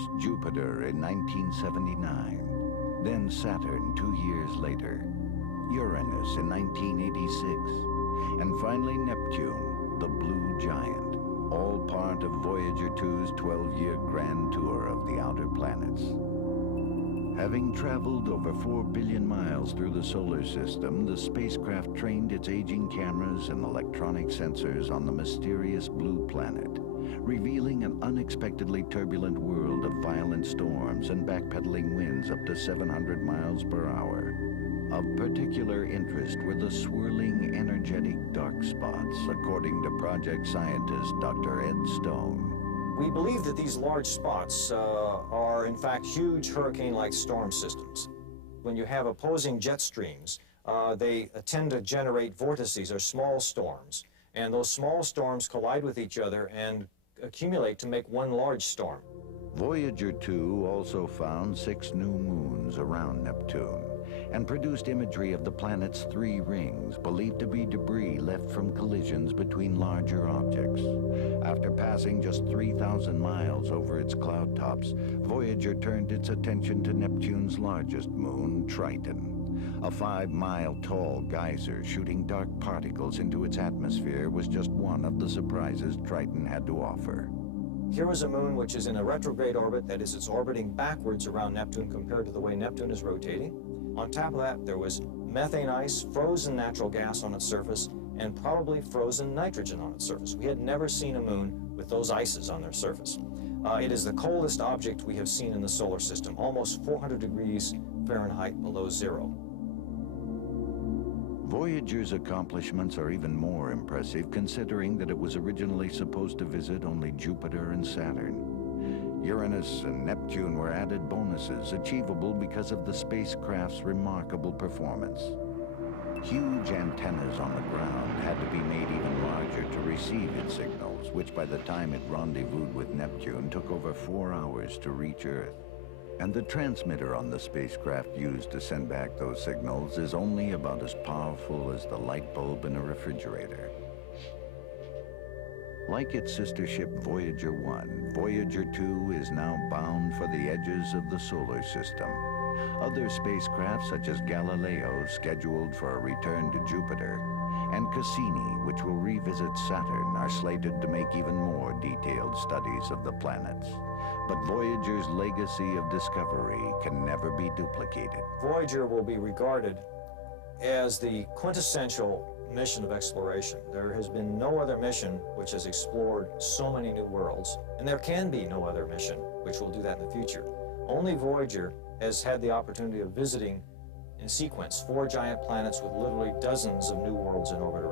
First Jupiter in 1979, then Saturn 2 years later, Uranus in 1986, and finally Neptune, the blue giant, all part of Voyager 2's 12-year grand tour of the outer planets. Having traveled over 4 billion miles through the solar system, the spacecraft trained its aging cameras and electronic sensors on the mysterious blue planet, revealing an unexpectedly turbulent world of violent storms and backpedaling winds up to 700 miles per hour. Of particular interest were the swirling, energetic dark spots, according to project scientist Dr. Ed Stone. We believe that these large spots are in fact huge hurricane-like storm systems. When you have opposing jet streams, they tend to generate vortices or small storms, and those small storms collide with each other and accumulate to make one large storm. Voyager 2 also found 6 new moons around Neptune and produced imagery of the planet's 3 rings, believed to be debris left from collisions between larger objects. After passing just 3,000 miles over its cloud tops, Voyager turned its attention to Neptune's largest moon, Triton. A 5-mile-tall geyser shooting dark particles into its atmosphere was just one of the surprises Triton had to offer. Here was a moon which is in a retrograde orbit, that is, it's orbiting backwards around Neptune compared to the way Neptune is rotating. On top of that, there was methane ice, frozen natural gas on its surface, and probably frozen nitrogen on its surface. We had never seen a moon with those ices on their surface. It is the coldest object we have seen in the solar system, almost 400 degrees Fahrenheit below zero. Voyager's accomplishments are even more impressive considering that it was originally supposed to visit only Jupiter and Saturn. Uranus and Neptune were added bonuses achievable because of the spacecraft's remarkable performance. Huge antennas on the ground had to be made even larger to receive its signals, which by the time it rendezvoused with Neptune took over 4 hours to reach Earth. And the transmitter on the spacecraft used to send back those signals is only about as powerful as the light bulb in a refrigerator. Like its sister ship Voyager 1, Voyager 2 is now bound for the edges of the solar system. Other spacecraft, such as Galileo, scheduled for a return to Jupiter, and Cassini, which will revisit Saturn, are slated to make even more detailed studies of the planets. But Voyager's legacy of discovery can never be duplicated. Voyager will be regarded as the quintessential mission of exploration. There has been no other mission which has explored so many new worlds, and there can be no other mission which will do that in the future. Only Voyager has had the opportunity of visiting in sequence 4 giant planets with literally dozens of new worlds in orbit